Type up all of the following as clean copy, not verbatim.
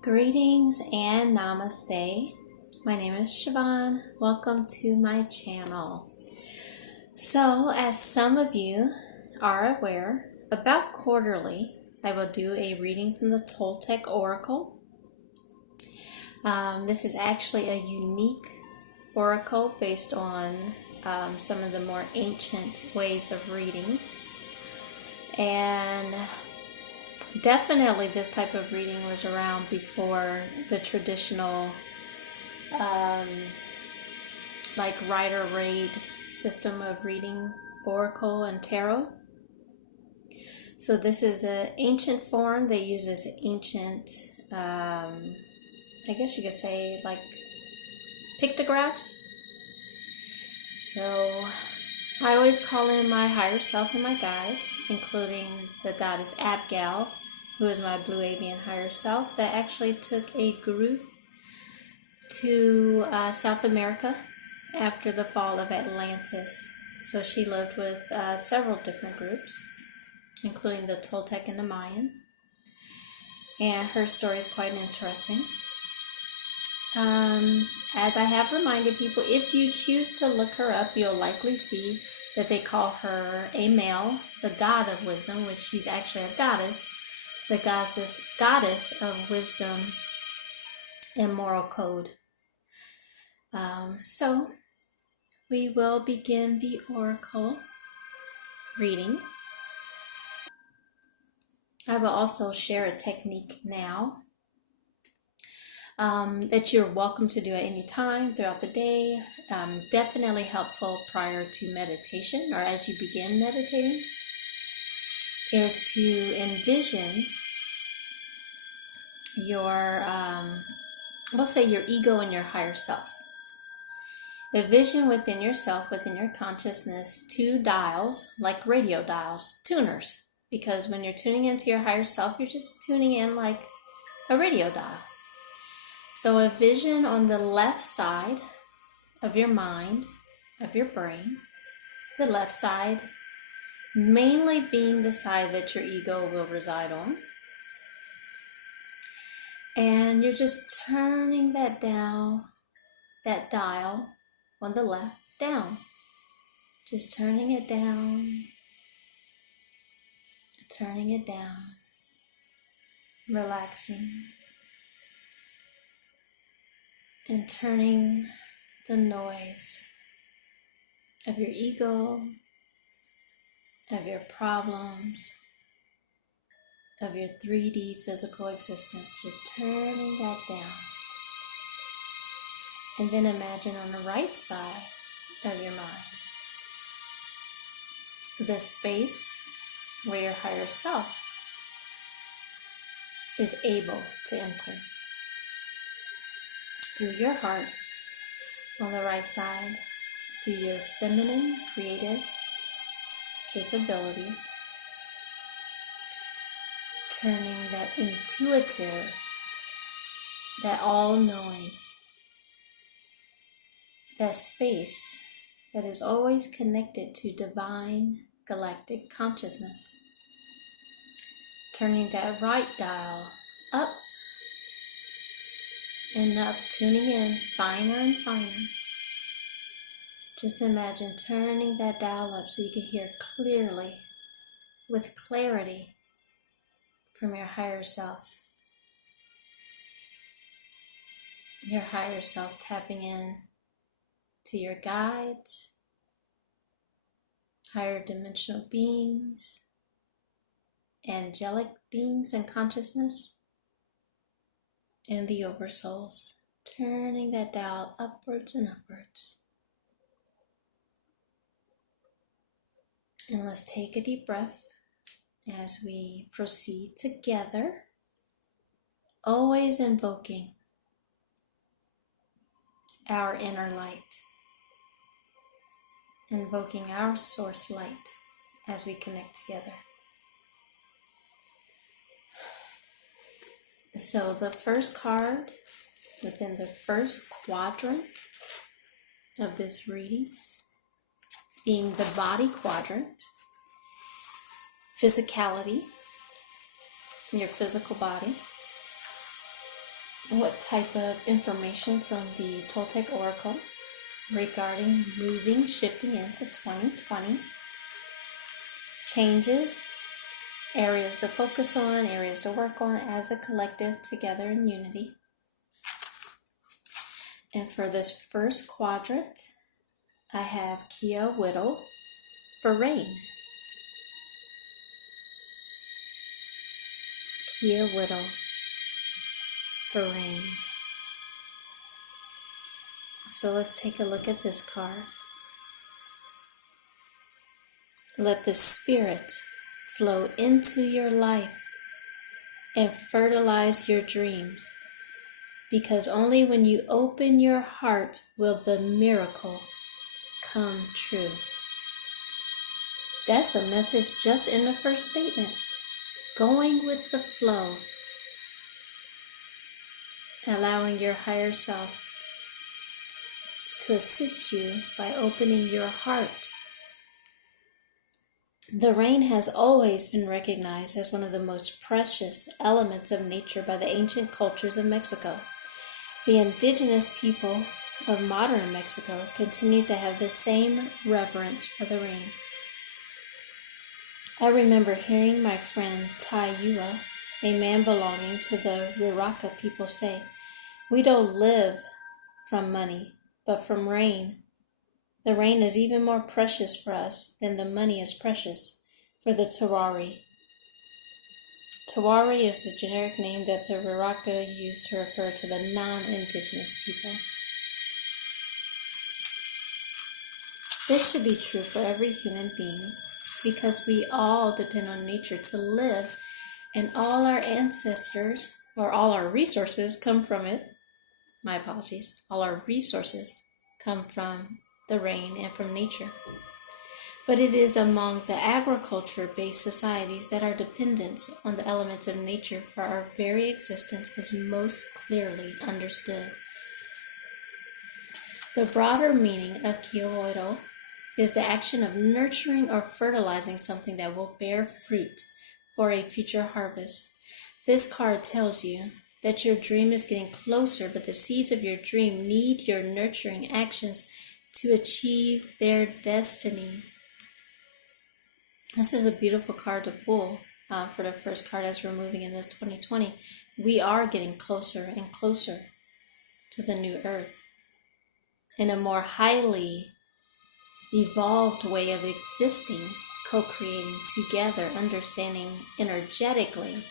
Greetings and namaste. My name is Siobhan. Welcome to my channel. So, as some of you are aware, about quarterly I will do a reading from the Toltec Oracle. This is actually a unique oracle based on some of the more ancient ways of reading. And definitely this type of reading was around before the traditional like Rider-Waite system of reading oracle and tarot. So this is an ancient form that uses ancient, I guess you could say, like pictographs. So I always call in my higher self and my guides, including the goddess Abgal, who is my blue avian higher self, that actually took a group to South America after the fall of Atlantis. So she lived with several different groups, including the Toltec and the Mayan. And her story is quite interesting. As I have reminded people, if you choose to look her up, you'll likely see that they call her a male, the god of wisdom, which she's actually a goddess, the goddess of wisdom and moral code. So we will begin the oracle reading. I will also share a technique now that you're welcome to do at any time throughout the day. Definitely helpful prior to meditation or as you begin meditating, is to envision your, we'll say your ego and your higher self. Envision within yourself, within your consciousness, two dials, like radio dials, tuners. Because when you're tuning into your higher self, you're just tuning in like a radio dial. So envision on the left side of your mind, of your brain, the left side mainly being the side that your ego will reside on. And you're just turning that dial on the left down. Just turning it down, relaxing, and turning the noise of your ego, of your problems, of your 3D physical existence, just turning that down. And then imagine on the right side of your mind, the space where your higher self is able to enter. Through your heart, on the right side, through your feminine, creative capabilities, turning that intuitive, that all-knowing, that space that is always connected to divine galactic consciousness. Turning that right dial up and up, tuning in finer and finer. Just imagine turning that dial up so you can hear clearly, with clarity, from your higher self. Your higher self tapping in to your guides, higher dimensional beings, angelic beings and consciousness, and the oversouls, turning that dial upwards and upwards. And let's take a deep breath as we proceed together, always invoking our inner light, invoking our source light as we connect together. So the first card within the first quadrant of this reading, being the body quadrant, physicality, your physical body, what type of information from the Toltec Oracle regarding moving, shifting into 2020, changes, areas to focus on, areas to work on as a collective together in unity. And for this first quadrant, I have Kia Whittle for rain. Kia Whittle for rain. So let's take a look at this card. Let the Spirit flow into your life and fertilize your dreams, because only when you open your heart will the miracle come true. That's a message just in the first statement. Going with the flow, allowing your higher self to assist you by opening your heart. The rain has always been recognized as one of the most precious elements of nature by the ancient cultures of Mexico. The indigenous people of modern Mexico continue to have the same reverence for the rain. I remember hearing my friend Tayua, a man belonging to the Riraka people, say, "We don't live from money, but from rain. The rain is even more precious for us than the money is precious for the Tawari." Tawari is the generic name that the Riraka used to refer to the non-indigenous people. This should be true for every human being, because we all depend on nature to live, and all our ancestors, or all our resources, come from it. My apologies. All our resources come from the rain and from nature. But it is among the agriculture-based societies that our dependence on the elements of nature for our very existence is most clearly understood. The broader meaning of Kyoto is the action of nurturing or fertilizing something that will bear fruit for a future harvest. This card tells you that your dream is getting closer, but the seeds of your dream need your nurturing actions to achieve their destiny. This is a beautiful card to pull for the first card as we're moving into 2020. We are getting closer and closer to the new earth in a more highly evolved way of existing, co-creating together, understanding energetically,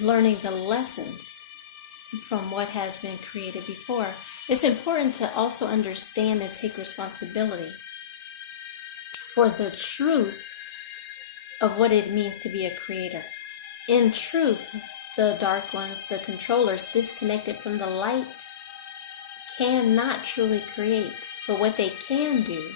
learning the lessons from what has been created before. It's important to also understand and take responsibility for the truth of what it means to be a creator. In truth, the dark ones, the controllers, disconnected from the light, cannot truly create. But what they can do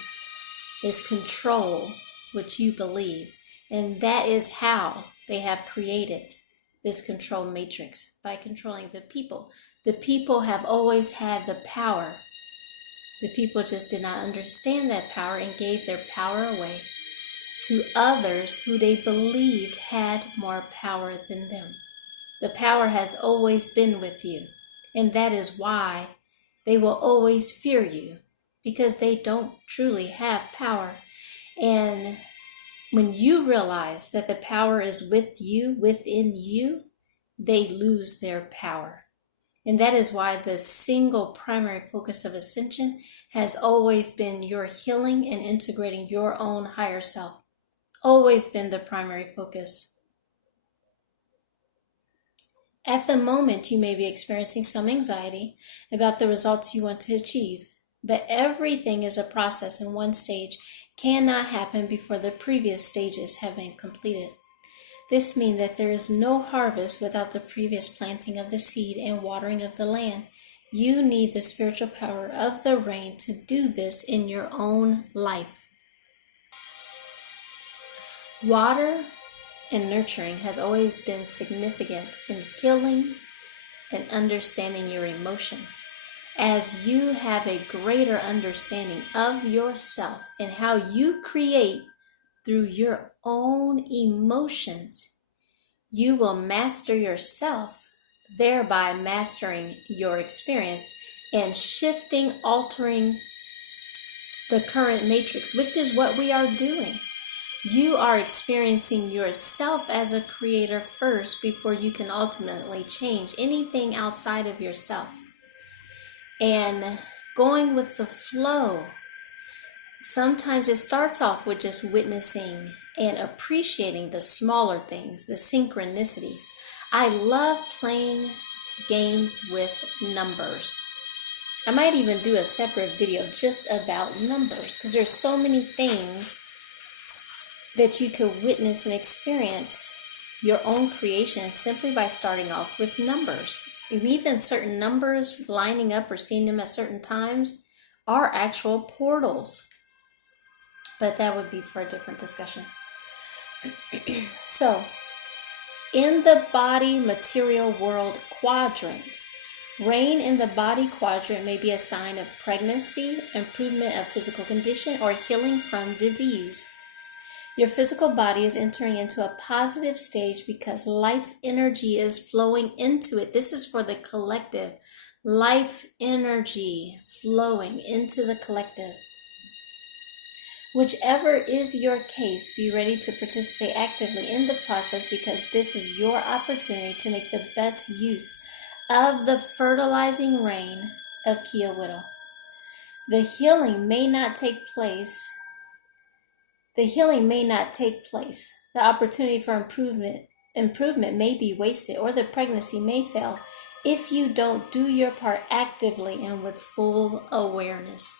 is control what you believe. And that is how they have created this control matrix, by controlling the people. The people have always had the power. The people just did not understand that power and gave their power away to others who they believed had more power than them. The power has always been with you, and that is why they will always fear you, because they don't truly have power. And when you realize that the power is with you, within you, they lose their power. And that is why the single primary focus of Ascension has always been your healing and integrating your own higher self. Always been the primary focus. At the moment, you may be experiencing some anxiety about the results you want to achieve, but everything is a process, and one stage cannot happen before the previous stages have been completed. This means that there is no harvest without the previous planting of the seed and watering of the land. You need the spiritual power of the rain to do this in your own life. Water and nurturing has always been significant in healing and understanding your emotions. As you have a greater understanding of yourself and how you create through your own emotions, you will master yourself. thereby mastering your experience and shifting, altering the current matrix, which is what we are doing. You are experiencing yourself as a creator first before you can ultimately change anything outside of yourself. And going with the flow, sometimes it starts off with just witnessing and appreciating the smaller things, the synchronicities. I love playing games with numbers. I might even do a separate video just about numbers, because there's so many things that you could witness and experience your own creation simply by starting off with numbers. And even certain numbers lining up or seeing them at certain times are actual portals. But that would be for a different discussion. So, in the body material world quadrant, rain in the body quadrant may be a sign of pregnancy, improvement of physical condition, or healing from disease. Your physical body is entering into a positive stage because life energy is flowing into it. This is for the collective. Life energy flowing into the collective. Whichever is your case, be ready to participate actively in the process, because this is your opportunity to make the best use of the fertilizing rain of Kiawitl. The healing may not take place. The opportunity for improvement may be wasted, or the pregnancy may fail if you don't do your part actively and with full awareness.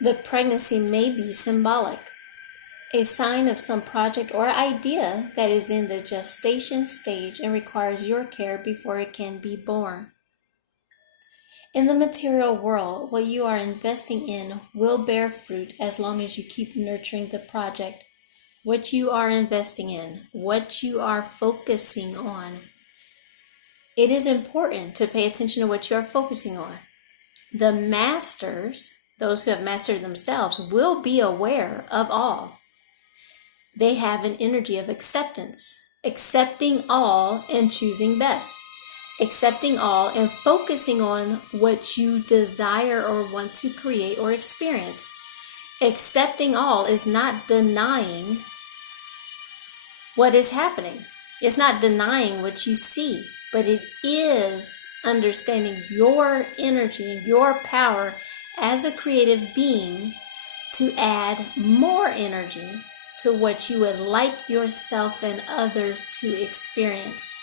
The pregnancy may be symbolic, a sign of some project or idea that is in the gestation stage and requires your care before it can be born. In the material world, what you are investing in will bear fruit as long as you keep nurturing the project. What you are investing in, what you are focusing on. It is important to pay attention to what you are focusing on. The masters, those who have mastered themselves, will be aware of all. They have an energy of acceptance, accepting all and choosing best. Accepting all and focusing on what you desire or want to create or experience. Accepting all is not denying what is happening. It's not denying what you see, but it is understanding your energy, your power as a creative being to add more energy to what you would like yourself and others to experience.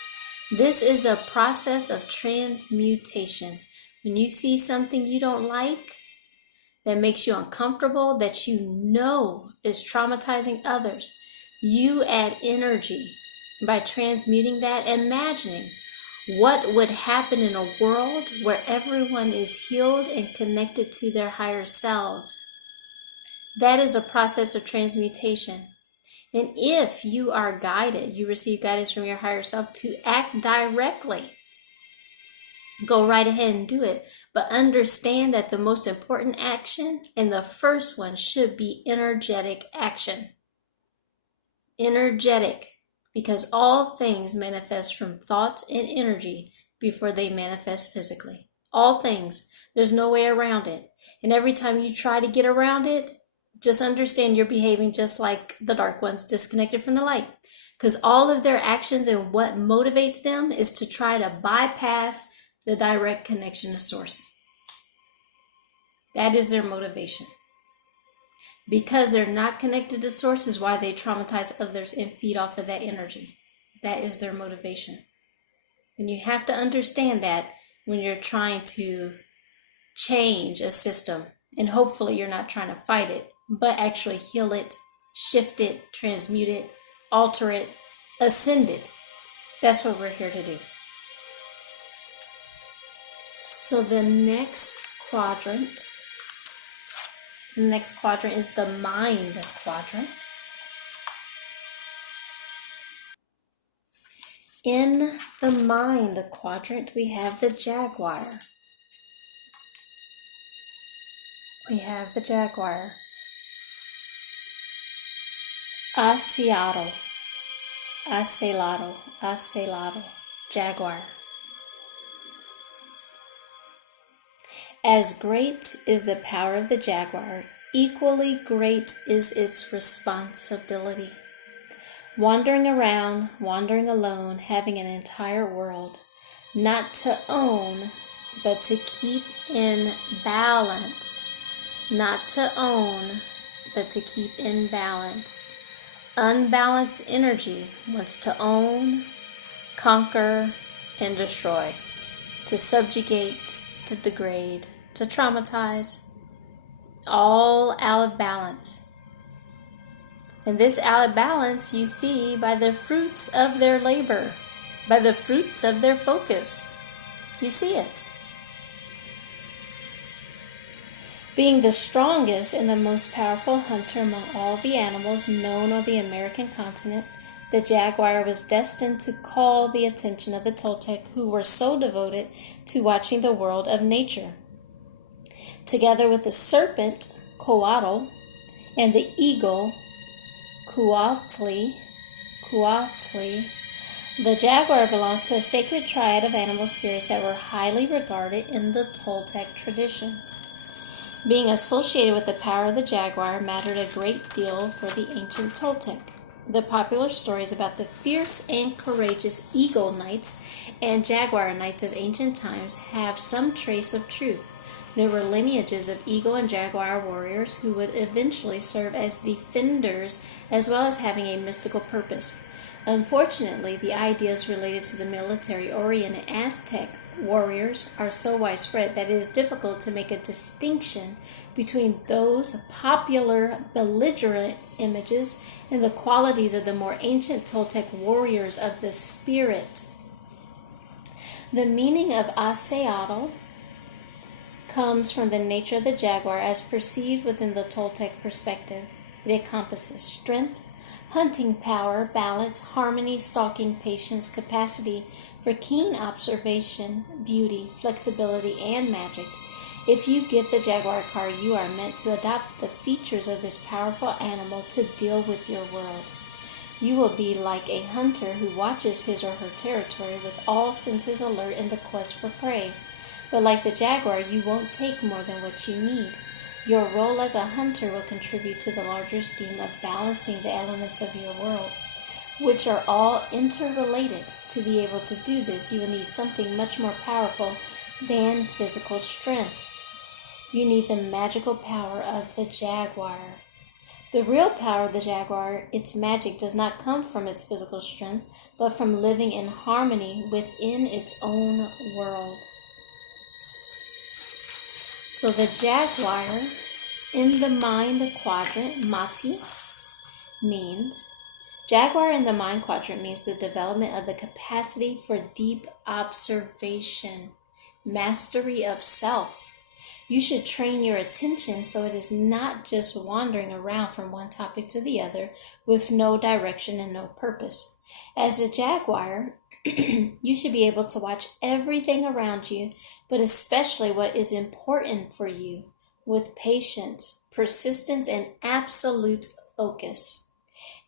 This is a process of transmutation. When you see something you don't like, that makes you uncomfortable, that you know is traumatizing others, you add energy by transmuting that, imagining what would happen in a world where everyone is healed and connected to their higher selves. That is a process of transmutation. And if you are guided, you receive guidance from your higher self to act directly, go right ahead and do it. But understand that the most important action, and the first one, should be energetic action. Energetic, because all things manifest from thoughts and energy before they manifest physically. All things. There's no way around it. And every time you try to get around it, just understand you're behaving just like the dark ones, disconnected from the light. Because all of their actions and what motivates them is to try to bypass the direct connection to source. That is their motivation. Because they're not connected to source is why they traumatize others and feed off of that energy. That is their motivation. And you have to understand that when you're trying to change a system. And hopefully you're not trying to fight it, but actually heal it, shift it, transmute it, alter it, ascend it. That's what we're here to do. So the next quadrant is the mind quadrant. In the mind quadrant, we have the jaguar. Asiato. Acelado, jaguar. As great is the power of the jaguar, equally great is its responsibility. Wandering around, wandering alone, having an entire world, not to own, but to keep in balance. Not to own, but to keep in balance. Unbalanced energy wants to own, conquer, and destroy, to subjugate, to degrade, to traumatize, all out of balance. And this out of balance you see by the fruits of their labor, by the fruits of their focus. You see it. Being the strongest and the most powerful hunter among all the animals known on the American continent, the jaguar was destined to call the attention of the Toltec, who were so devoted to watching the world of nature. Together with the serpent, Coatl, and the eagle, Cuautli, the jaguar belongs to a sacred triad of animal spirits that were highly regarded in the Toltec tradition. Being associated with the power of the jaguar mattered a great deal for the ancient Toltec. The popular stories about the fierce and courageous eagle knights and jaguar knights of ancient times have some trace of truth. There were lineages of eagle and jaguar warriors who would eventually serve as defenders as well as having a mystical purpose. Unfortunately, the ideas related to the military-oriented Aztec warriors are so widespread that it is difficult to make a distinction between those popular belligerent images and the qualities of the more ancient Toltec warriors of the spirit. The meaning of Aseatl comes from the nature of the jaguar as perceived within the Toltec perspective. It encompasses strength, hunting power, balance, harmony, stalking, patience, capacity for keen observation, beauty, flexibility, and magic. If you get the jaguar card, you are meant to adopt the features of this powerful animal to deal with your world. You will be like a hunter who watches his or her territory with all senses alert in the quest for prey. But like the jaguar, you won't take more than what you need. Your role as a hunter will contribute to the larger scheme of balancing the elements of your world, which are all interrelated. To be able to do this, you will need something much more powerful than physical strength. You need the magical power of the jaguar. The real power of the jaguar, its magic, does not come from its physical strength, but from living in harmony within its own world. So the jaguar in the mind quadrant, Mati, means jaguar in the mind quadrant means the development of the capacity for deep observation, mastery of self. You should train your attention so it is not just wandering around from one topic to the other with no direction and no purpose. As a jaguar, you should be able to watch everything around you, but especially what is important for you, with patience, persistence, and absolute focus.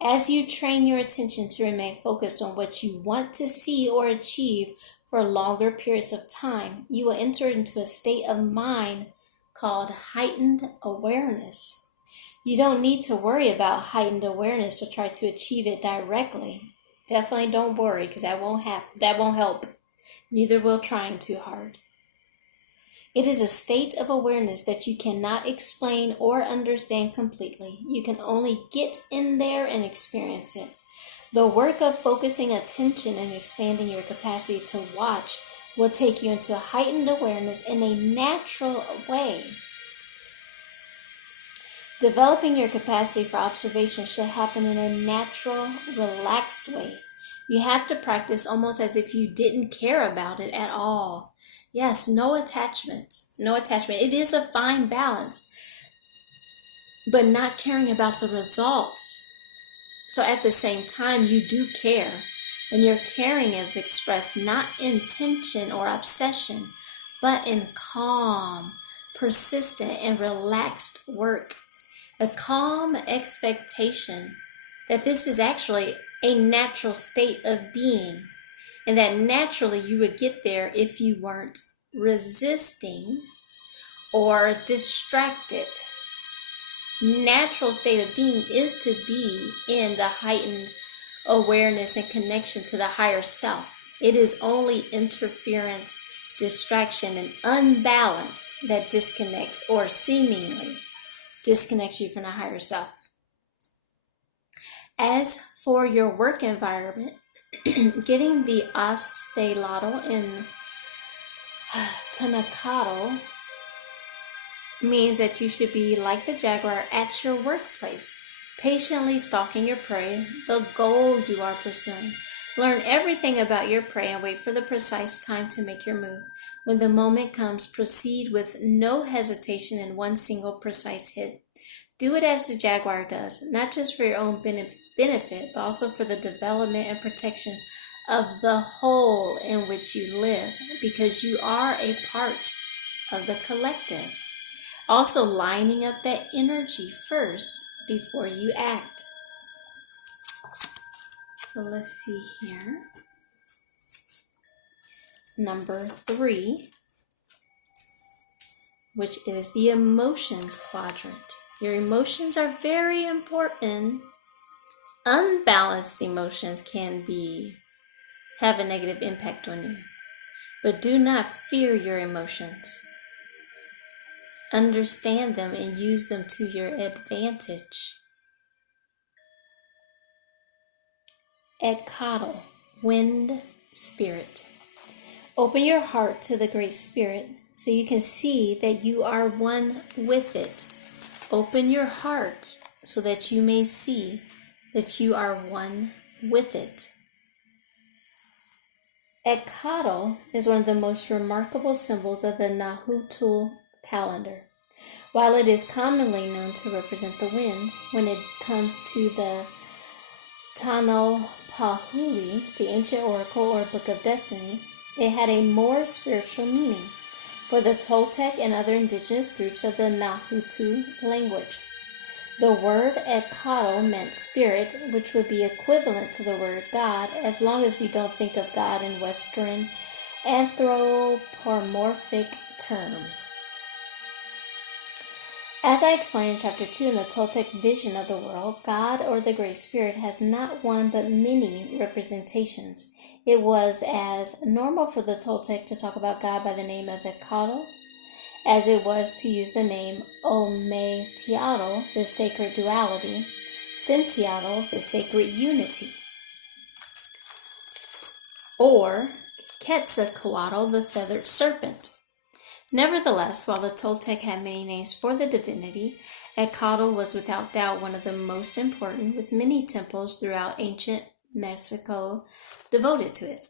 As you train your attention to remain focused on what you want to see or achieve for longer periods of time, you will enter into a state of mind called heightened awareness. You don't need to worry about heightened awareness or try to achieve it directly. Definitely don't worry, because that won't help. Neither will trying too hard. It is a state of awareness that you cannot explain or understand completely. You can only get in there and experience it. The work of focusing attention and expanding your capacity to watch will take you into a heightened awareness in a natural way. Developing your capacity for observation should happen in a natural, relaxed way. You have to practice almost as if you didn't care about it at all. Yes, no attachment. No attachment. It is a fine balance, but not caring about the results. So at the same time, you do care, and your caring is expressed not in tension or obsession, but in calm, persistent, and relaxed work. A calm expectation that this is actually a natural state of being, and that naturally you would get there if you weren't resisting or distracted. Natural state of being is to be in the heightened awareness and connection to the higher self. It is only interference, distraction, and unbalance that disconnects or seemingly disconnects you from the higher self. As for your work environment, getting the Acelado in Tanakado means that you should be like the jaguar at your workplace, patiently stalking your prey, the goal you are pursuing. Learn everything about your prey and wait for the precise time to make your move. When the moment comes, proceed with no hesitation in one single precise hit. Do it as the jaguar does, not just for your own benefit, but also for the development and protection of the whole in which you live, because you are a part of the collective. Also lining up that energy first before you act. So let's see here. Number 3, which is the emotions quadrant. Your emotions are very important. Unbalanced emotions can have a negative impact on you. But do not fear your emotions. Understand them and use them to your advantage. Ekado, wind spirit. Open your heart to the Great Spirit so you can see that you are one with it. Open your heart so that you may see that you are one with it. Ekado is one of the most remarkable symbols of the Nahuatl calendar. While it is commonly known to represent the wind, when it comes to the Tanopahuli, the ancient oracle or book of destiny, it had a more spiritual meaning for the Toltec and other indigenous groups of the Nahuatl language. The word Ekado meant spirit, which would be equivalent to the word God, as long as we don't think of God in Western anthropomorphic terms. As I explained in Chapter 2 in the Toltec vision of the world, God or the Great Spirit has not one but many representations. It was as normal for the Toltec to talk about God by the name of Ekado as it was to use the name Ometeotl, the sacred duality, Sentiotl, the sacred unity, or Quetzalcoatl, the feathered serpent. Nevertheless, while the Toltec had many names for the divinity, Ekado was without doubt one of the most important, with many temples throughout ancient Mexico devoted to it.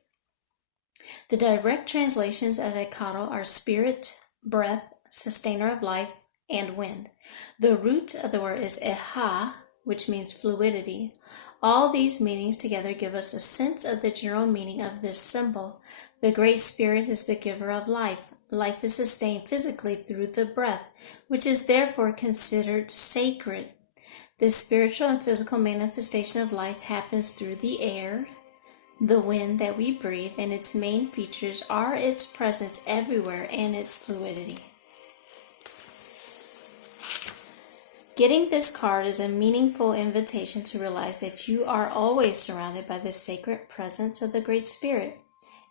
The direct translations of Ekado are spirit, breath, sustainer of life, and wind. The root of the word is eha, which means fluidity. All these meanings together give us a sense of the general meaning of this symbol. The Great Spirit is the giver of life. Life is sustained physically through the breath, which is therefore considered sacred. The spiritual and physical manifestation of life happens through the air, the wind that we breathe, and its main features are its presence everywhere and its fluidity. Getting this card is a meaningful invitation to realize that you are always surrounded by the sacred presence of the Great Spirit.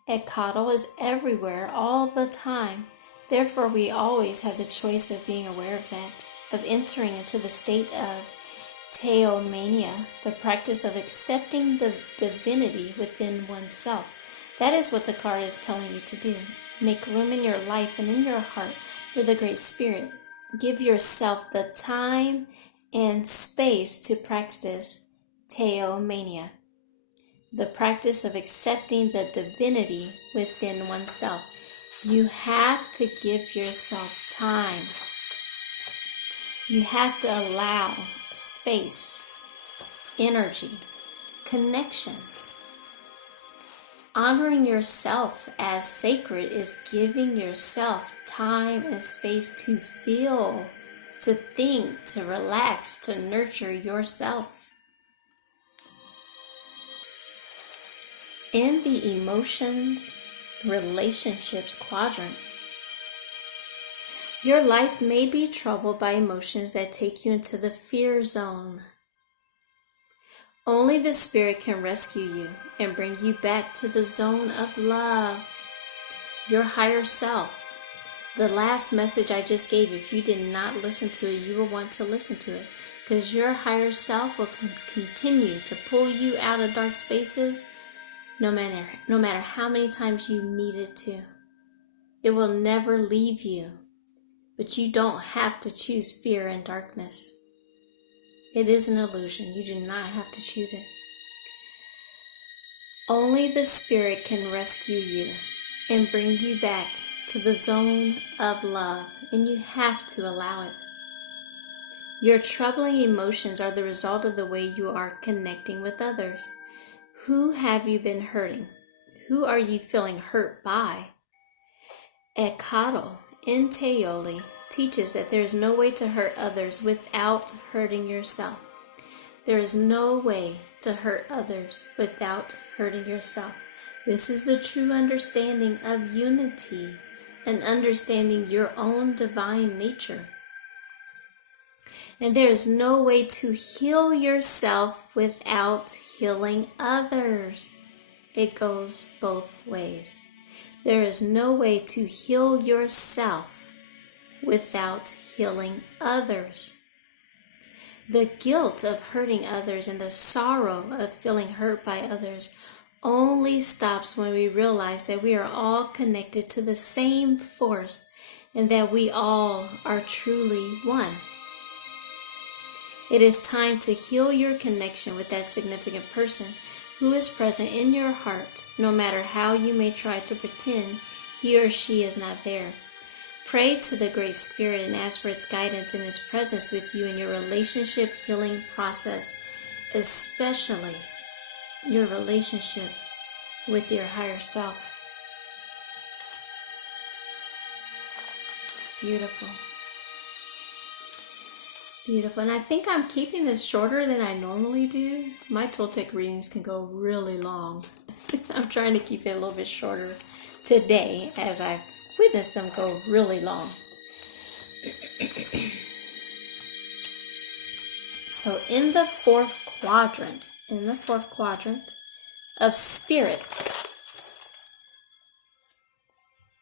Ekado is everywhere all the time. Therefore, we always have the choice of being aware of that, of entering into the state of Theomania, the practice of accepting the divinity within oneself. That is what the card is telling you to do. Make room in your life and in your heart for the Great Spirit. Give yourself the time and space to practice Theomania, the practice of accepting the divinity within oneself. You have to give yourself time. You have to allow space, energy, connection. Honoring yourself as sacred is giving yourself time and space to feel, to think, to relax, to nurture yourself. In the emotions, relationships quadrant, your life may be troubled by emotions that take you into the fear zone. Only the Spirit can rescue you and bring you back to the zone of love, your higher self. The last message I just gave, if you did not listen to it, you will want to listen to it, because your higher self will continue to pull you out of dark spaces no matter how many times you need it to. It will never leave you, but you don't have to choose fear and darkness. It is an illusion. You do not have to choose it. Only the Spirit can rescue you and bring you back to the zone of love, and you have to allow it. Your troubling emotions are the result of the way you are connecting with others. Who have you been hurting? Who are you feeling hurt by? Eckhart Tolle teaches that there is no way to hurt others without hurting yourself. There is no way to hurt others without hurting yourself. This is the true understanding of unity and understanding your own divine nature. And there is no way to heal yourself without healing others. It goes both ways. There is no way to heal yourself without healing others. The guilt of hurting others and the sorrow of feeling hurt by others only stops when we realize that we are all connected to the same force and that we all are truly one. It is time to heal your connection with that significant person who is present in your heart, no matter how you may try to pretend he or she is not there. Pray to the Great Spirit and ask for its guidance and His presence with you in your relationship healing process, especially your relationship with your higher self. Beautiful. Beautiful. And I think I'm keeping this shorter than I normally do. My Toltec readings can go really long. I'm trying to keep it a little bit shorter today as I've witnessed them go really long. So in the fourth quadrant of spirit,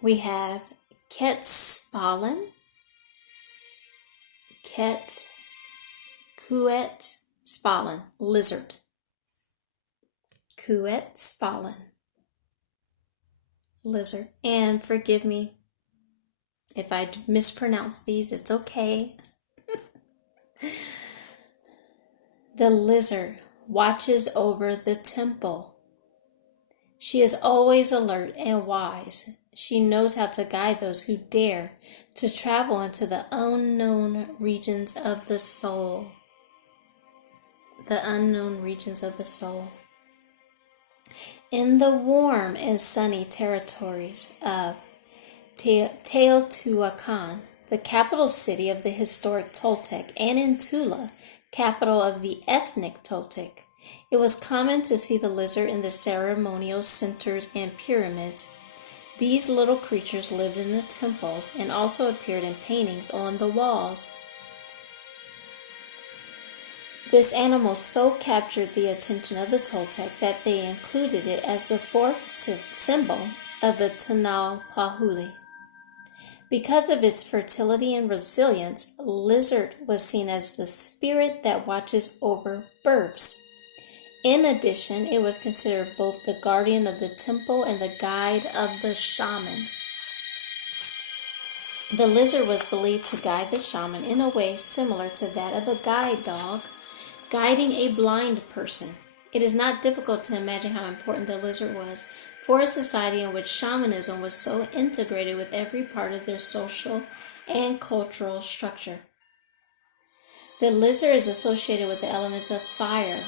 we have Quetzalcoatl, Quetzalcoatl, lizard. Quetzalcoatl, lizard. And forgive me if I mispronounce these, it's okay. The lizard watches over the temple. She is always alert and wise. She knows how to guide those who dare to travel into the unknown regions of the soul. The unknown regions of the soul. In the warm and sunny territories of Teotihuacan, the capital city of the historic Toltec, and in Tula, capital of the ethnic Toltec, it was common to see the lizard in the ceremonial centers and pyramids. These little creatures lived in the temples and also appeared in paintings on the walls. This animal so captured the attention of the Toltec that they included it as the fourth symbol of the Tanaupahuli. Because of its fertility and resilience, lizard was seen as the spirit that watches over births. In addition, it was considered both the guardian of the temple and the guide of the shaman. The lizard was believed to guide the shaman in a way similar to that of a guide dog guiding a blind person. It is not difficult to imagine how important the lizard was for a society in which shamanism was so integrated with every part of their social and cultural structure. The lizard is associated with the elements of fire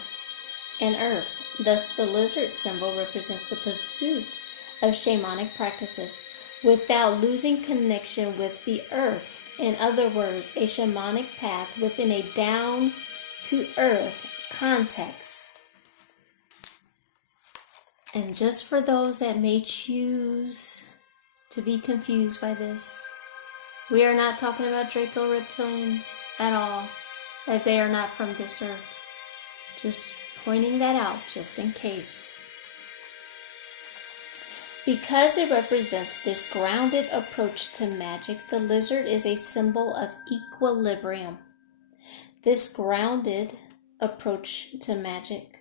and earth. Thus, the lizard symbol represents the pursuit of shamanic practices without losing connection with the earth. In other words, a shamanic path within a down-to-earth context. And just for those that may choose to be confused by this, we are not talking about Draco reptilians at all, as they are not from this earth. Just pointing that out, just in case. Because it represents this grounded approach to magic, the lizard is a symbol of equilibrium. This grounded approach to magic.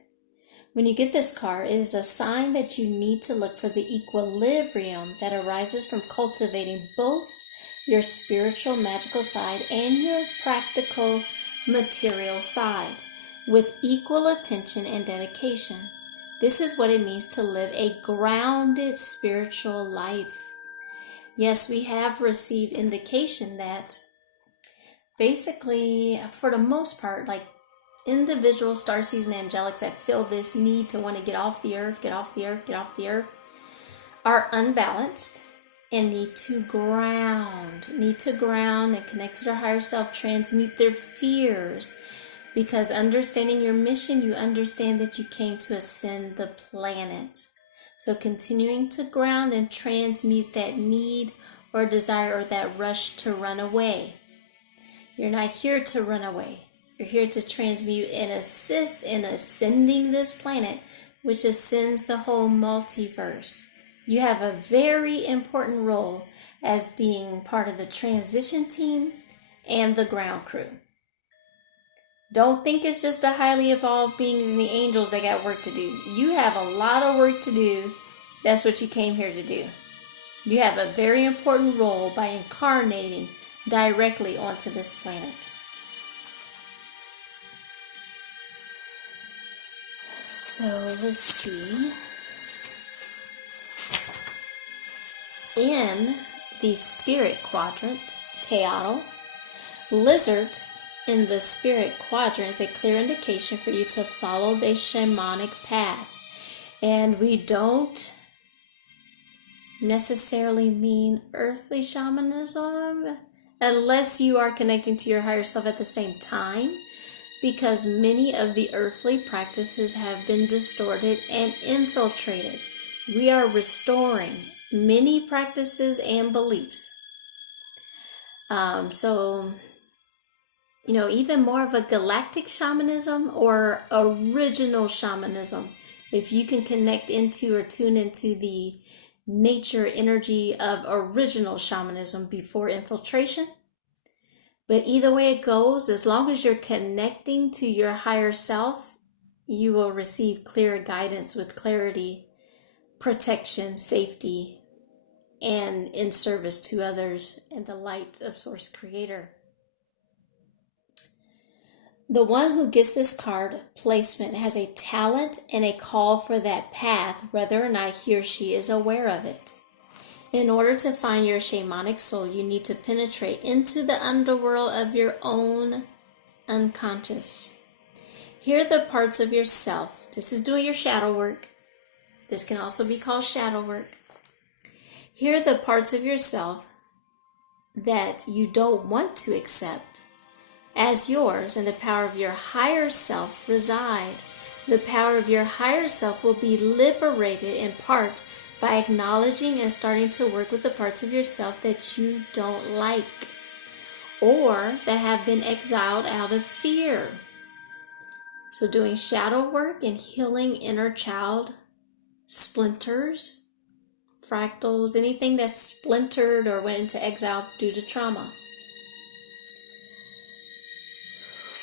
When you get this card, it is a sign that you need to look for the equilibrium that arises from cultivating both your spiritual magical side and your practical material side with equal attention and dedication. This is what it means to live a grounded spiritual life. Yes, we have received indication that basically, for the most part, like individual starseeds and angelics that feel this need to want to get off the earth, are unbalanced and need to ground and connect to their higher self, transmute their fears. Because understanding your mission, you understand that you came to ascend the planet. So continuing to ground and transmute that need or desire or that rush to run away. You're not here to run away. You're here to transmute and assist in ascending this planet, which ascends the whole multiverse. You have a very important role as being part of the transition team and the ground crew. Don't think it's just the highly evolved beings and the angels that got work to do. You have a lot of work to do. That's what you came here to do. You have a very important role by incarnating directly onto this planet. So let's see. In the spirit quadrant, Teatl, lizard in the spirit quadrant is a clear indication for you to follow the shamanic path. And we don't necessarily mean earthly shamanism unless you are connecting to your higher self at the same time, because many of the earthly practices have been distorted and infiltrated. We are restoring many practices and beliefs. Even more of a galactic shamanism or original shamanism, if you can connect into or tune into the nature energy of original shamanism before infiltration. But either way it goes, as long as you're connecting to your higher self, you will receive clear guidance with clarity, protection, safety, and in service to others in the light of Source Creator. The one who gets this card placement has a talent and a call for that path, whether or not he or she is aware of it. In order to find your shamanic soul, you need to penetrate into the underworld of your own unconscious. Here are the parts of yourself. This is doing your shadow work. This can also be called shadow work. Here are the parts of yourself that you don't want to accept as yours, and the power of your higher self reside. The power of your higher self will be liberated in part by acknowledging and starting to work with the parts of yourself that you don't like or that have been exiled out of fear. So doing shadow work and healing inner child splinters, fractals, anything that's splintered or went into exile due to trauma.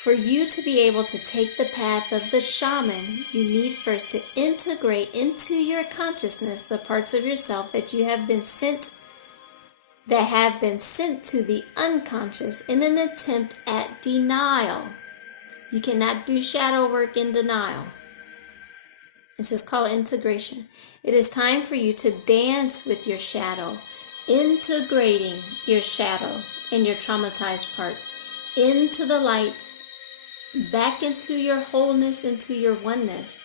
For you to be able to take the path of the shaman, you need first to integrate into your consciousness the parts of yourself that have been sent to the unconscious in an attempt at denial. You cannot do shadow work in denial. This is called integration. It is time for you to dance with your shadow, integrating your shadow and your traumatized parts into the light, back into your wholeness, into your oneness.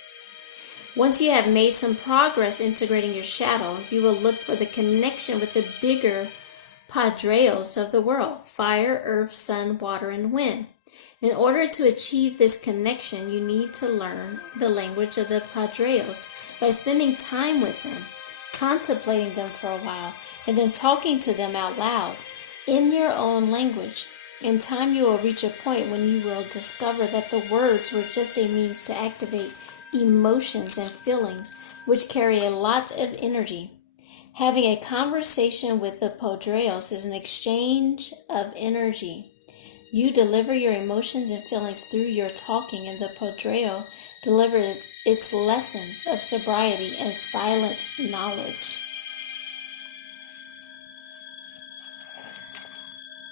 Once you have made some progress integrating your shadow, you will look for the connection with the bigger padreos of the world: fire, earth, sun, water, and wind. In order to achieve this connection, you need to learn the language of the Padreos by spending time with them, contemplating them for a while, and then talking to them out loud in your own language. In time, you will reach a point when you will discover that the words were just a means to activate emotions and feelings, which carry a lot of energy. Having a conversation with the Padreos is an exchange of energy. You deliver your emotions and feelings through your talking, and the Padreo delivers its lessons of sobriety and silent knowledge.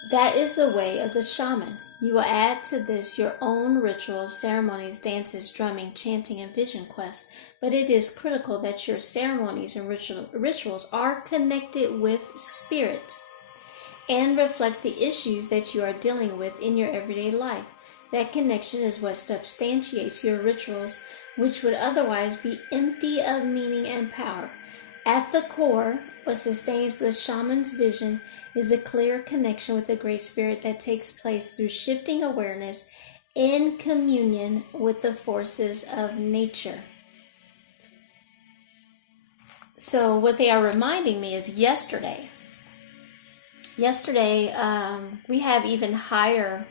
That is the way of the shaman. You will add to this your own rituals, ceremonies, dances, drumming, chanting, and vision quests. But it is critical that your ceremonies and rituals are connected with spirit and reflect the issues that you are dealing with in your everyday life. That connection is what substantiates your rituals, which would otherwise be empty of meaning and power. At the core, what sustains the shaman's vision is a clear connection with the Great Spirit that takes place through shifting awareness in communion with the forces of nature. So what they are reminding me is yesterday, we have even higher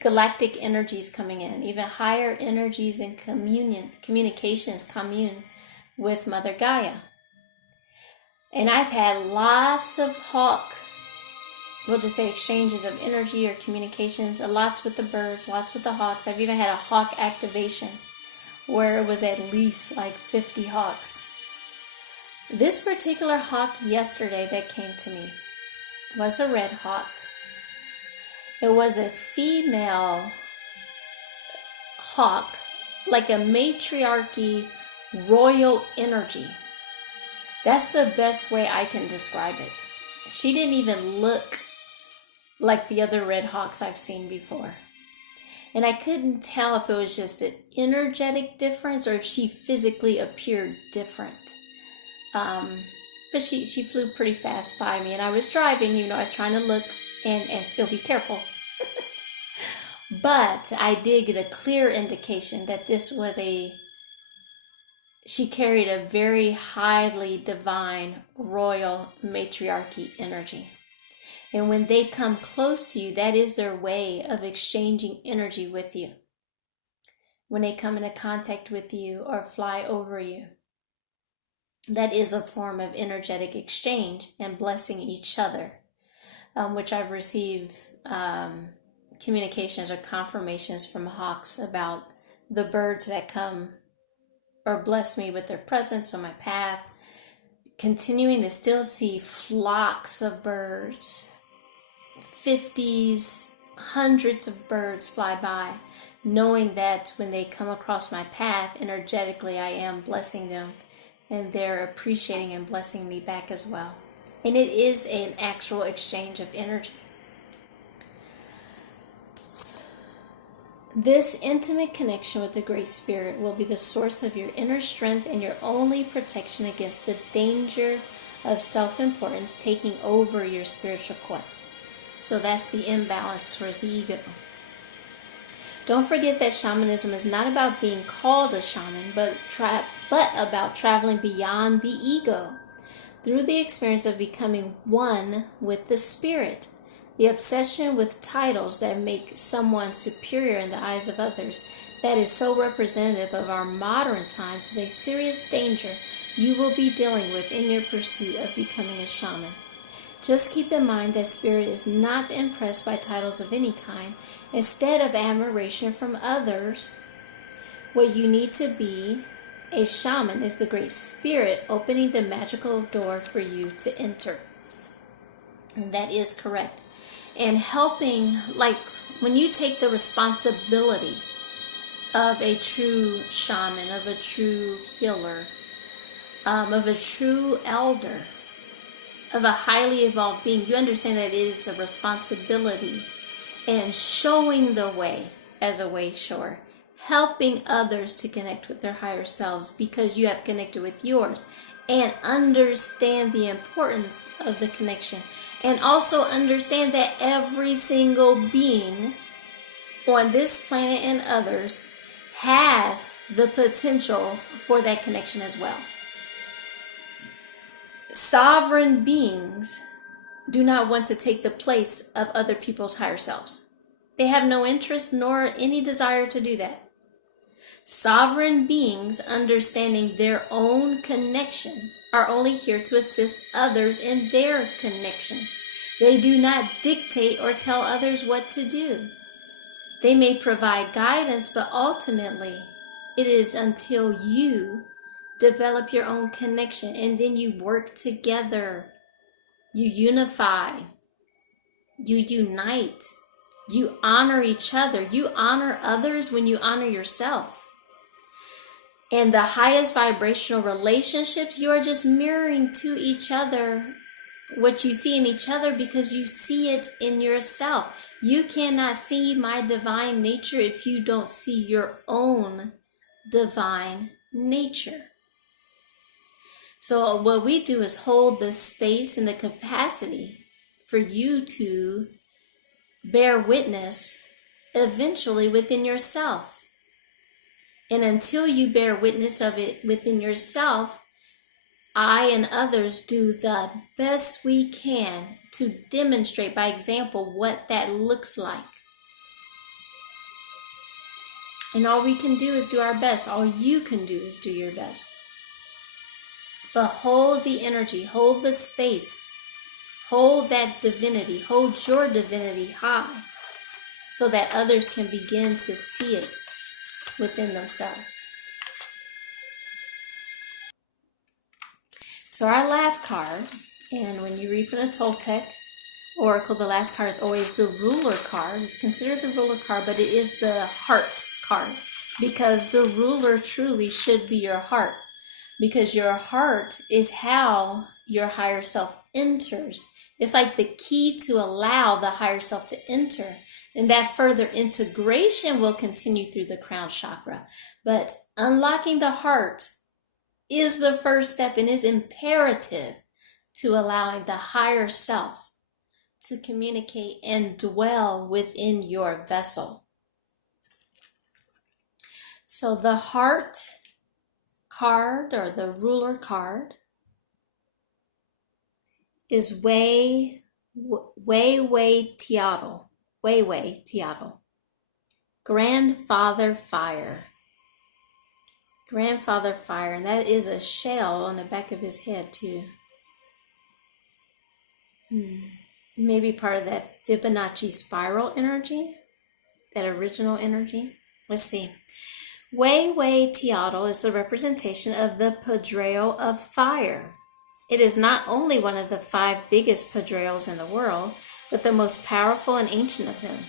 galactic energies coming in, even higher energies in commune with Mother Gaia. And I've had lots of we'll just say exchanges of energy or communications, lots with the birds, lots with the hawks. I've even had a hawk activation where it was at least like 50 hawks. This particular hawk yesterday that came to me was a red hawk. It was a female hawk, like a matriarchy, royal energy. That's the best way I can describe it. She didn't even look like the other red hawks I've seen before. And I couldn't tell if it was just an energetic difference or if she physically appeared different. But she flew pretty fast by me, and I was driving, I was trying to look and still be careful. But I did get a clear indication that she carried a very highly divine royal matriarchy energy. And when they come close to you, that is their way of exchanging energy with you. When they come into contact with you or fly over you, that is a form of energetic exchange and blessing each other, which I've received communications or confirmations from hawks about the birds that come or bless me with their presence on my path, continuing to still see flocks of birds, 50s, hundreds of birds fly by, knowing that when they come across my path, energetically I am blessing them, and they're appreciating and blessing me back as well. And it is an actual exchange of energy. This intimate connection with the Great Spirit will be the source of your inner strength and your only protection against the danger of self-importance taking over your spiritual quest. So that's the imbalance towards the ego. Don't forget that shamanism is not about being called a shaman, but about traveling beyond the ego through the experience of becoming one with the Spirit. The obsession with titles that make someone superior in the eyes of others, that is so representative of our modern times, is a serious danger you will be dealing with in your pursuit of becoming a shaman. Just keep in mind that Spirit is not impressed by titles of any kind. Instead of admiration from others, what you need to be a shaman is the Great Spirit opening the magical door for you to enter. And that is correct. And helping, like when you take the responsibility of a true shaman, of a true healer, of a true elder, of a highly evolved being, you understand that it is a responsibility, and showing the way as a way shower, helping others to connect with their higher selves because you have connected with yours, and understand the importance of the connection, and also understand that every single being on this planet and others has the potential for that connection as well. Sovereign beings do not want to take the place of other people's higher selves. They have no interest nor any desire to do that. Sovereign beings, understanding their own connection, are only here to assist others in their connection. They do not dictate or tell others what to do. They may provide guidance, but ultimately, it is until you develop your own connection and then you work together. You unify. You unite. You honor each other. You honor others when you honor yourself. And the highest vibrational relationships, you are just mirroring to each other what you see in each other because you see it in yourself. You cannot see my divine nature if you don't see your own divine nature. So what we do is hold the space and the capacity for you to bear witness eventually within yourself. And until you bear witness of it within yourself, I and others do the best we can to demonstrate by example what that looks like. And all we can do is do our best. All you can do is do your best. But hold the energy, hold the space, hold that divinity, hold your divinity high so that others can begin to see it within themselves. So our last card, and when you read from the Toltec Oracle, the last card is always the ruler card. It's considered the ruler card, but it is the heart card because the ruler truly should be your heart. Because your heart is how your higher self enters. It's like the key to allow the higher self to enter. And that further integration will continue through the crown chakra. But unlocking the heart is the first step and is imperative to allowing the higher self to communicate and dwell within your vessel. So the heart card or the ruler card is Wei Teotl. Wei Teotl. Grandfather Fire. Grandfather Fire, and that is a shell on the back of his head too. Maybe part of that Fibonacci spiral energy, that original energy. Let's see. Wei Teotl is the representation of the Padreo of fire. It is not only one of the 5 biggest Padreos in the world, but the most powerful and ancient of them.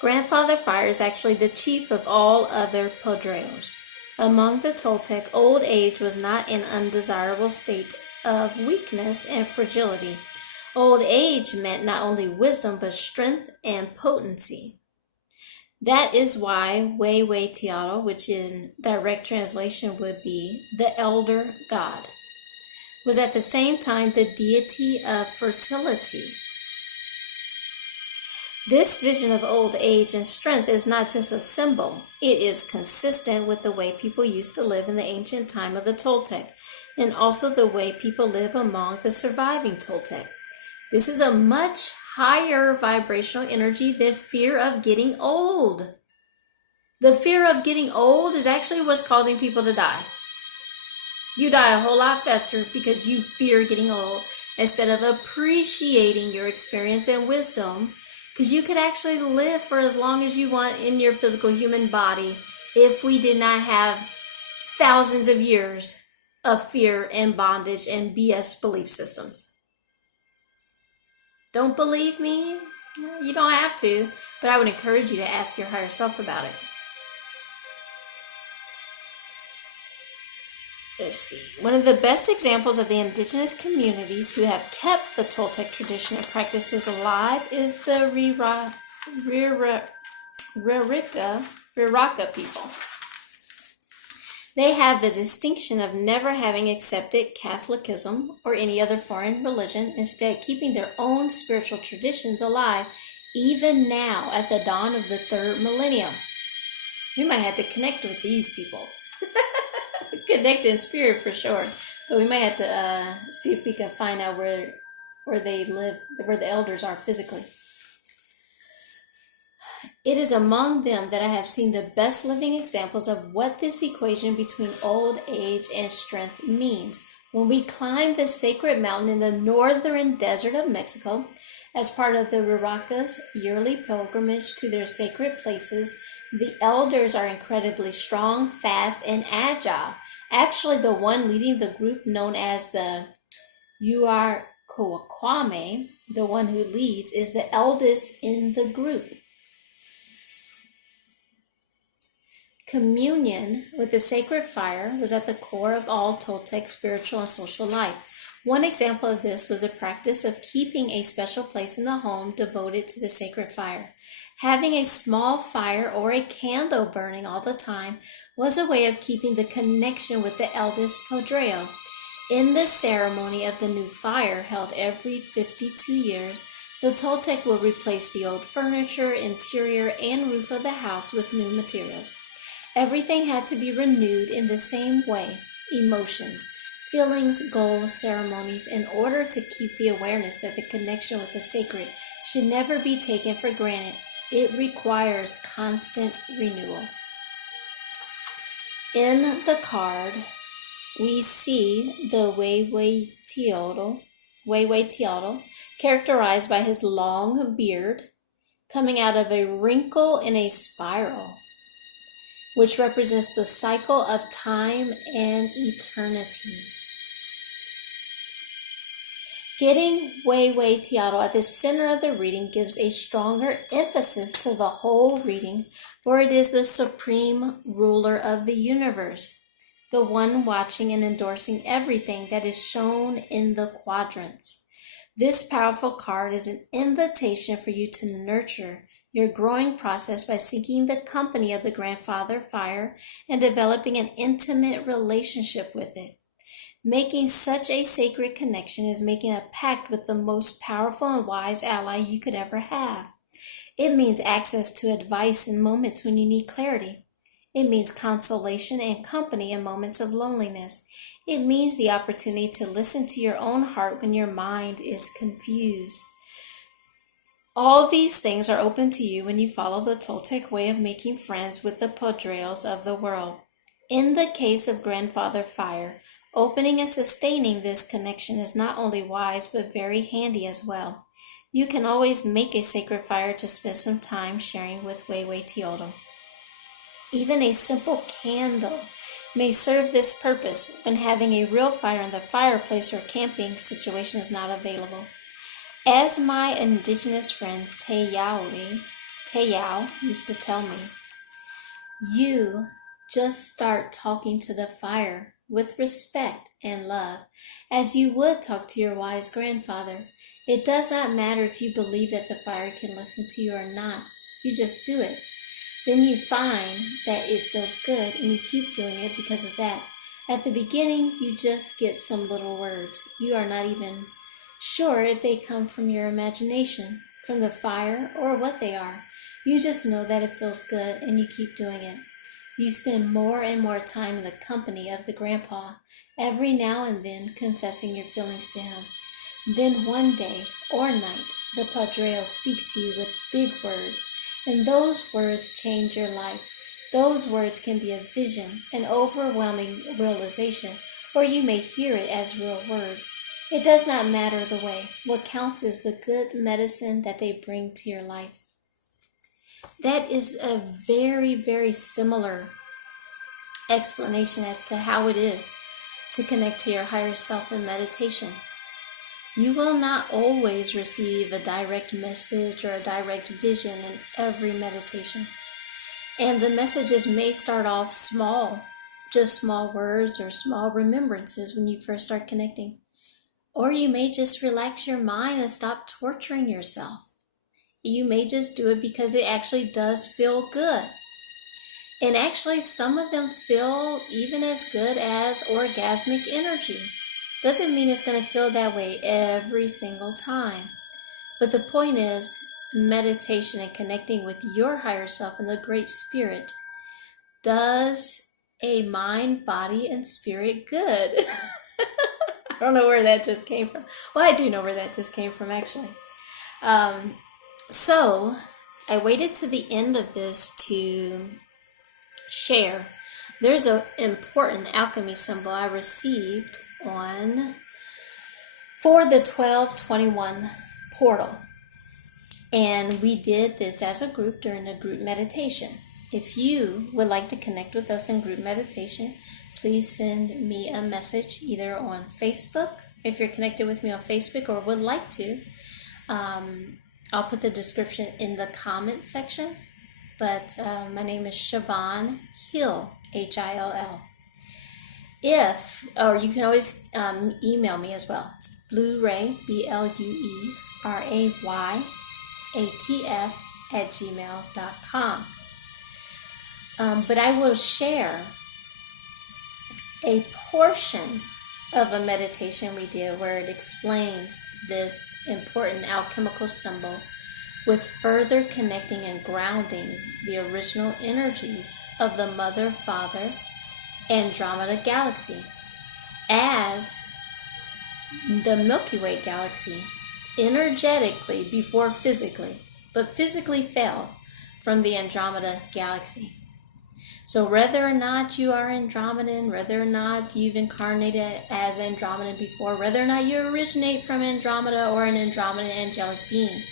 Grandfather Fire is actually the chief of all other Padreos. Among the Toltec, old age was not an undesirable state of weakness and fragility. Old age meant not only wisdom, but strength and potency. That is why Wei Teotl, which in direct translation would be the elder god, was at the same time the deity of fertility. This vision of old age and strength is not just a symbol. It is consistent with the way people used to live in the ancient time of the Toltec, and also the way people live among the surviving Toltec. This is a much higher vibrational energy than fear of getting old. The fear of getting old is actually what's causing people to die. You die a whole lot faster because you fear getting old instead of appreciating your experience and wisdom, because you could actually live for as long as you want in your physical human body if we did not have thousands of years of fear and bondage and BS belief systems. Don't believe me? You don't have to, but I would encourage you to ask your higher self about it. Let's see. One of the best examples of the indigenous communities who have kept the Toltec tradition and practices alive is the Riraka people. They have the distinction of never having accepted Catholicism or any other foreign religion, instead keeping their own spiritual traditions alive even now at the dawn of the third millennium. We might have to connect with these people. Connect in spirit for sure. But we might have to see if we can find out where they live, where the elders are physically. It is among them that I have seen the best living examples of what this equation between old age and strength means. When we climb the sacred mountain in the northern desert of Mexico, as part of the Huiracas' yearly pilgrimage to their sacred places, the elders are incredibly strong, fast, and agile. Actually, the one leading the group, known as the Huiracoaquame, the one who leads, is the eldest in the group. Communion with the sacred fire was at the core of all Toltec spiritual and social life. One example of this was the practice of keeping a special place in the home devoted to the sacred fire. Having a small fire or a candle burning all the time was a way of keeping the connection with the eldest Podreo. In the ceremony of the new fire, held every 52 years, the Toltec will replace the old furniture, interior, and roof of the house with new materials. Everything had to be renewed in the same way: emotions, feelings, goals, ceremonies, in order to keep the awareness that the connection with the sacred should never be taken for granted. It requires constant renewal. In the card, we see the Huehueteotl, characterized by his long beard coming out of a wrinkle in a spiral, which represents the cycle of time and eternity. Getting Huehueteotl at the center of the reading gives a stronger emphasis to the whole reading, for it is the supreme ruler of the universe, the one watching and endorsing everything that is shown in the quadrants. This powerful card is an invitation for you to nurture your growing process by seeking the company of the Grandfather Fire and developing an intimate relationship with it. Making such a sacred connection is making a pact with the most powerful and wise ally you could ever have. It means access to advice in moments when you need clarity. It means consolation and company in moments of loneliness. It means the opportunity to listen to your own heart when your mind is confused. All these things are open to you when you follow the Toltec way of making friends with the Podreos of the world. In the case of Grandfather Fire, opening and sustaining this connection is not only wise but very handy as well. You can always make a sacred fire to spend some time sharing with Huehueteotl. Even a simple candle may serve this purpose when having a real fire in the fireplace or camping situation is not available. As my indigenous friend Teyao used to tell me, you just start talking to the fire with respect and love, as you would talk to your wise grandfather. It does not matter if you believe that the fire can listen to you or not. You just do it. Then you find that it feels good and you keep doing it because of that. At the beginning, you just get some little words. You are not even sure if they come from your imagination, from the fire, or what they are. You just know that it feels good and you keep doing it. You spend more and more time in the company of the grandpa, every now and then confessing your feelings to him. Then one day or night, the Padreo speaks to you with big words, and those words change your life. Those words can be a vision, an overwhelming realization, or you may hear it as real words. It does not matter the way. What counts is the good medicine that they bring to your life. That is a very, very similar explanation as to how it is to connect to your higher self in meditation. You will not always receive a direct message or a direct vision in every meditation. And the messages may start off small, just small words or small remembrances when you first start connecting. Or you may just relax your mind and stop torturing yourself. You may just do it because it actually does feel good. And actually, some of them feel even as good as orgasmic energy. Doesn't mean it's going to feel that way every single time. But the point is, meditation and connecting with your higher self and the Great Spirit does a mind, body, and spirit good. I don't know where that just came from. Well, I do know where that just came from, actually. So I waited to the end of this to share. There's an important alchemy symbol I received for the 1221 portal. And we did this as a group during the group meditation. If you would like to connect with us in group meditation, please send me a message either on Facebook, if you're connected with me on Facebook or would like to. I'll put the description in the comment section, but my name is Siobhan Hill, Hill. Or you can always email me as well. Blueray, BLUERAYATF@gmail.com. But I will share a portion of a meditation we did where it explains this important alchemical symbol with further connecting and grounding the original energies of the Mother, Father, Andromeda Galaxy as the Milky Way Galaxy energetically before physically, but physically fell from the Andromeda Galaxy. So whether or not you are Andromedan, whether or not you've incarnated as Andromedan before, whether or not you originate from Andromeda or an Andromedan angelic being,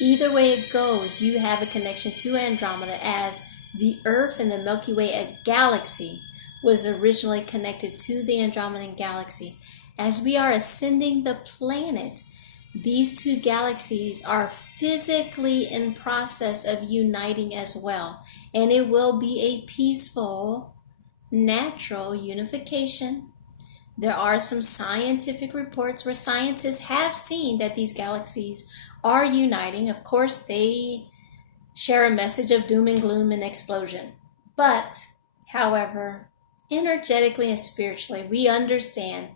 either way it goes, you have a connection to Andromeda as the Earth and the Milky Way galaxy was originally connected to the Andromedan galaxy. As we are ascending the planet, these two galaxies are physically in process of uniting as well. And it will be a peaceful, natural unification. There are some scientific reports where scientists have seen that these galaxies are uniting. Of course, they share a message of doom and gloom and explosion. But, however, energetically and spiritually, we understand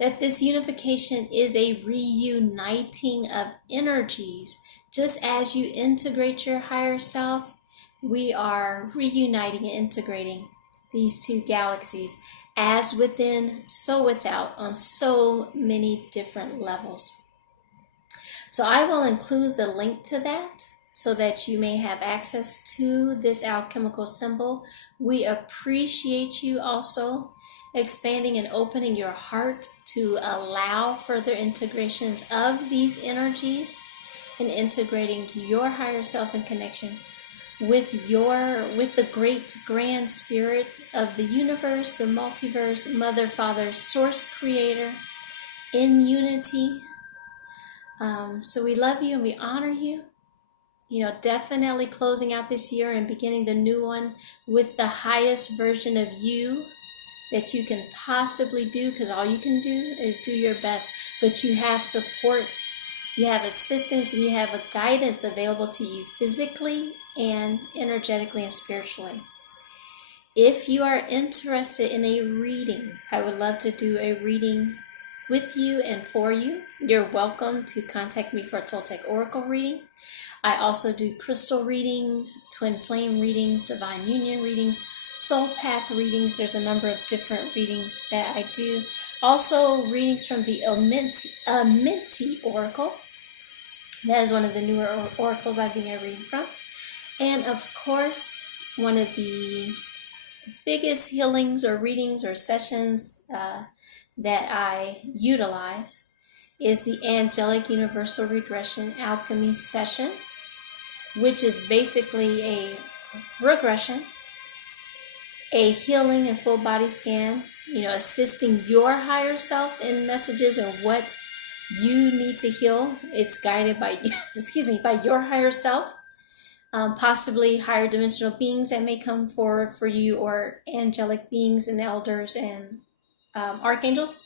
that this unification is a reuniting of energies. Just as you integrate your higher self, we are reuniting and integrating these two galaxies as within, so without, on so many different levels. So I will include the link to that so that you may have access to this alchemical symbol. We appreciate you also expanding and opening your heart to allow further integrations of these energies and integrating your higher self in connection with the great grand spirit of the universe, the multiverse, Mother, Father, Source, Creator, in unity. So we love you and we honor you. Definitely closing out this year and beginning the new one with the highest version of you that you can possibly do, because all you can do is do your best. But you have support, you have assistance, and you have a guidance available to you physically and energetically and spiritually. If you are interested in a reading, I would love to do a reading with you and for you. You're welcome to contact me for a Toltec Oracle reading. I also do crystal readings, twin flame readings, divine union readings, soul path readings. There's a number of different readings that I do. Also readings from the Amenti Oracle. That is one of the newer oracles I've been reading from. And of course, one of the biggest healings or readings or sessions that I utilize is the Angelic Universal Regression Alchemy session, which is basically a regression, a healing and full body scan, assisting your higher self in messages and what you need to heal. It's guided by, by your higher self, possibly higher dimensional beings that may come forward for you, or angelic beings and elders and archangels.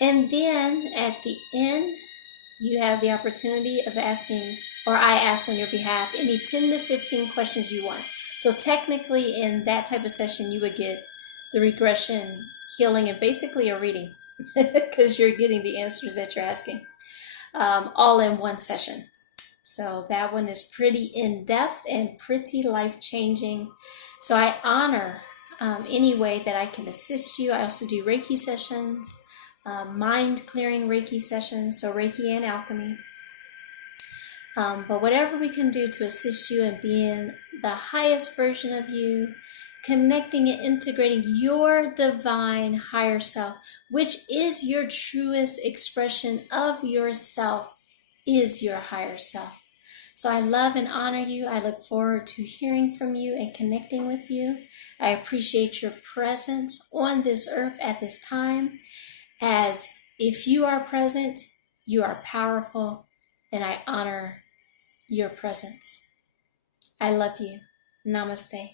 And then at the end, you have the opportunity of asking, or I ask on your behalf, any 10 to 15 questions you want. So technically in that type of session, you would get the regression, healing, and basically a reading because you're getting the answers that you're asking all in one session. So that one is pretty in-depth and pretty life-changing. So I honor any way that I can assist you. I also do Reiki sessions, mind-clearing Reiki sessions, so Reiki and alchemy. But whatever we can do to assist you in being the highest version of you, connecting and integrating your divine higher self, which is your truest expression of yourself, is your higher self. So I love and honor you. I look forward to hearing from you and connecting with you. I appreciate your presence on this earth at this time, as if you are present, you are powerful, and I honor your presence. I love you. Namaste.